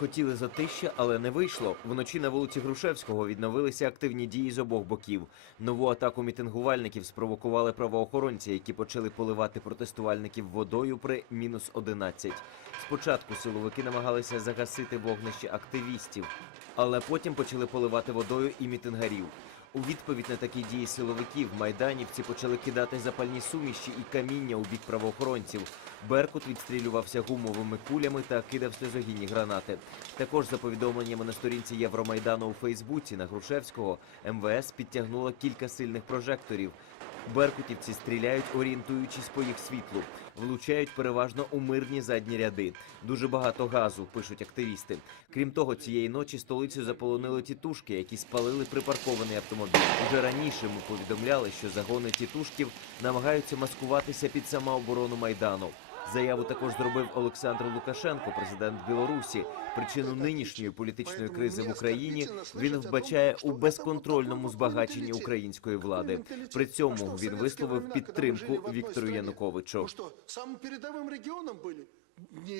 Хотіли затища, але не вийшло. Вночі на вулиці Грушевського відновилися активні дії з обох боків. Нову атаку мітингувальників спровокували правоохоронці, які почали поливати протестувальників водою при мінус 11. Спочатку силовики намагалися загасити вогнище активістів, але потім почали поливати водою і мітингарів. У відповідь на такі дії силовиків майданівці почали кидати запальні суміші і каміння у бік правоохоронців. Беркут відстрілювався гумовими кулями та кидав сльозогінні гранати. Також за повідомленнями на сторінці Євромайдану у Фейсбуці на Грушевського МВС підтягнуло кілька сильних прожекторів. Беркутівці стріляють, орієнтуючись по їх світлу, влучають переважно у мирні задні ряди. Дуже багато газу, пишуть активісти. Крім того, цієї ночі столицю заполонили тітушки, які спалили припаркований автомобіль. Уже раніше ми повідомляли, що загони тітушків намагаються маскуватися під самооборону майдану. Заяву також зробив Олександр Лукашенко, президент Білорусі. Причину нинішньої політичної кризи в Україні він вбачає у безконтрольному збагаченні української влади. При цьому він висловив підтримку Віктору Януковичу. Вы что, самым передовым регионом были? Не